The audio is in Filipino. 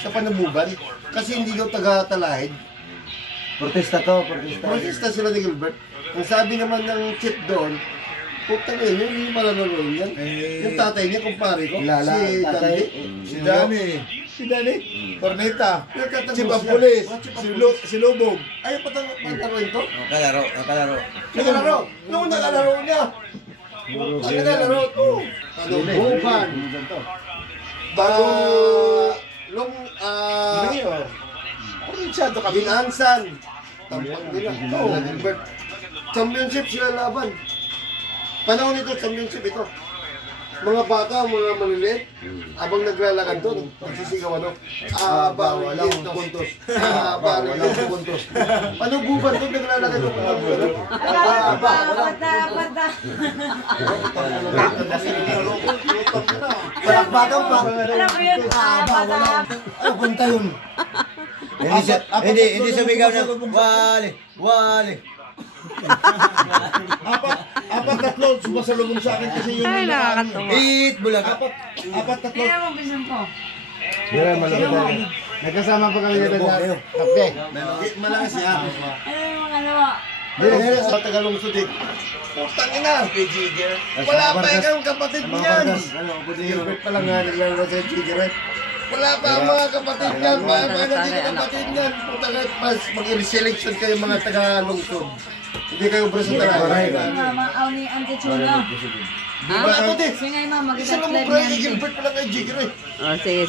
sa panabugan. Kasi hindi daw taga-Talahid. Protesta to, protesta. Protesta sila ni Gilbert. Ang sabi naman ng chief doon, putang ina, hindi malalaro yan. Yung tatay niya, kumpare ko, si Dani. Si Dani? Corneta. Chief of Police. Si Lubog. Ayaw pataroin to? Nakalaro. Nakalaro. Noong nakalaro niya. Ang nakalaro to. Bukan. Provinciado kami. Binansan. Tampang nila. Gilbert. Championship sila laban. Panahon nito, championship ito. Mga bata, mga maliliit, abang naglalakad doon, nagsisigaw ano, walang puntos. Walang puntos. Panuguban doon, naglalakad doon. Palakbakan pa. Ano punta yun? Hindi sumigaw na, wali. Apat tatlo, sumasalubong sa akin kasi yun. Ay, nakakatawa. Bulaga. Apat tatlo. Kaya mo bisan ko. Yan, malaki tayo. Nagkasama pa kami na kape. Malaki siya. Ano yung mga lawa? Hindi, sa Tagalungsod eh. Putang ina! Wala pa ikaw kapatid mo yan! Gilbert pa lang nga naglalaro sa Jigger. Wala pa ang mga kapatid niyan. Wala pa naging kapatid niyan. Putang ina, mas mag-selection kayo mga Tagalungsod. Hindi kayo braso talaga. Mama, aw ni Auntie Chuna. Wala ko din. Sige nga, mama, Isa lang mo, Gilbert pa lang kay Jigger eh. Oh, sige.